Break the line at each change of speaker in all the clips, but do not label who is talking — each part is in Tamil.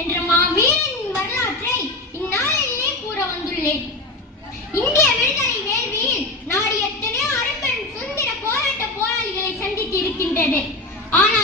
என்ற மாவீரின் வரலாற்றை இந்நாளிலே கூற வந்துள்ளேன் இந்திய விடுதலை வேள்வியில் நாடு எத்தனையோ அரண்மனை சுதந்திர போராட்ட போராளிகளை சந்தித்து இருக்கின்றது ஆனால்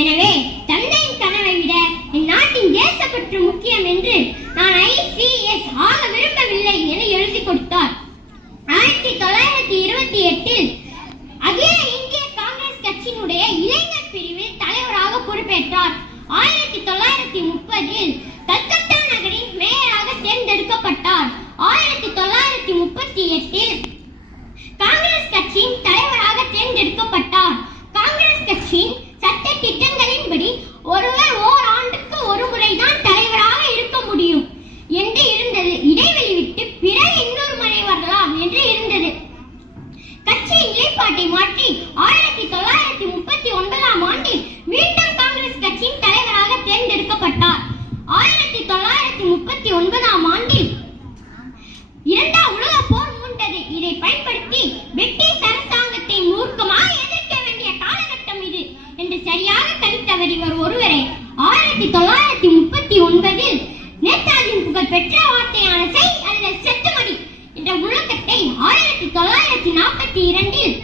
எனவே தந்தையின் கனவை விட என் நாட்டின் தேசப்பற்று முக்கியம் என்று நான் ஐசிஎஸ் ஆக விரும்பவில்லை என எழுதி கொடுத்தார் ஆயிரத்தி தொள்ளாயிரத்தி இருபத்தி எட்டில் அகில இந்திய காங்கிரஸ் கட்சியினுடைய இளைஞர் பிரிவில் தலைவராக பொறுப்பேற்றார் ஆயிரத்தி தொள்ளாயிரத்தி முப்பதில் கல்கத்தா நகரின் மேயராக தேர்ந்தெடுக்கப்பட்டார் ஆயிரத்தி தொள்ளாயிரத்தி முப்பத்தி எட்டில் நாற்பத்தி இரண்டில்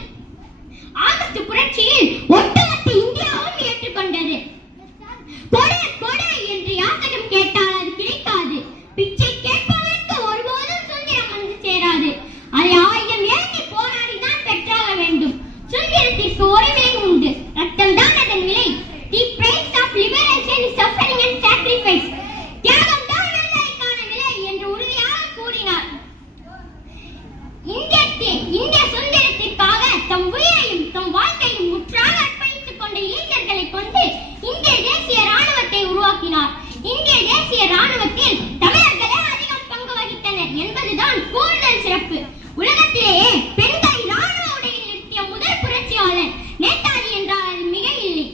கூடுதல் சிறப்பு உலகத்திலேயே பெண்கள் ராணுவ உடையில் நிறுத்திய முதல் புரட்சியாளர் நேதாஜி என்றால் மிகையில்லை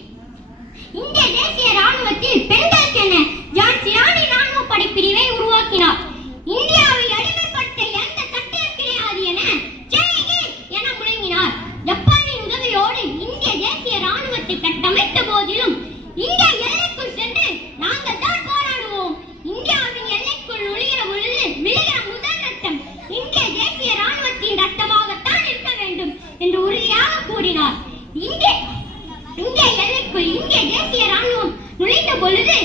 இந்திய தேசிய ராணுவத்தில் பெண்களுக்கென ஜான்சி ராணி ராணுவ படைப்பிரிவை உருவாக்கினார் இந்தியாவில் அடிமைப்பட்ட எந்த சட்டம் கிடையாது என என முழங்கினார் ஜப்பானின் உதவியோடு இந்திய தேசிய ராணுவத்தை கட்டமைத்த போதிலும் இந்திய கூறினார் இங்கே இங்கே எல்லைக்குள் இங்கே தேசிய ராணுவம் நுழைந்த பொழுது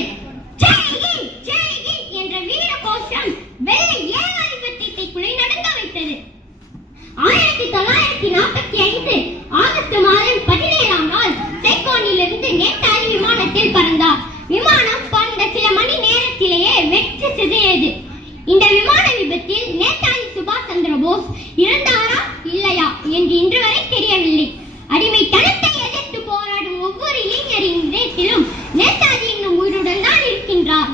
என்ற வீர கோஷம் வெள்ளை ஏகாதிபத்தியத்தை குலை நடக்க வைத்தது உலகத்திலும் நேதாஜியின் உயிருடன் தான் இருக்கின்றார்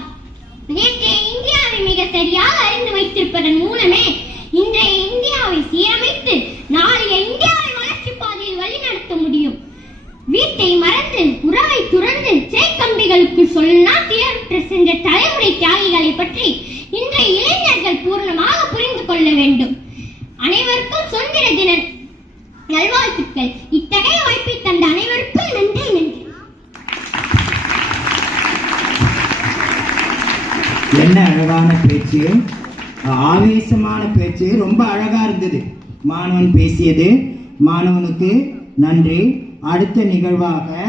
நேற்றைய இந்தியாவை மிக சரியாக அறிந்து வைத்திருப்பதன் மூலமே இன்றைய இந்தியாவை சீரமைத்து நாளைய இந்தியாவை வளர்ச்சி பாதையில் வழிநடத்த முடியும் வீட்டை மறந்து உறவை துறந்து சே கம்பிகளுக்கு சொல்லா தீரற்று சென்ற தலைமுறை தியாகிகளை பற்றி இன்றைய இளைஞர்கள் பூர்ணமாக புரிந்து கொள்ள வேண்டும் அனைவருக்கும் சுதந்திர தின நல்வாழ்த்துக்கள் இத்தகைய வாய்ப்பை
என்ன அழகான பேச்சு ஆவேசமான பேச்சு ரொம்ப அழகாக இருந்தது மாணவன் பேசியது மாணவனுக்கு நன்றி அடுத்த நிகழ்வாக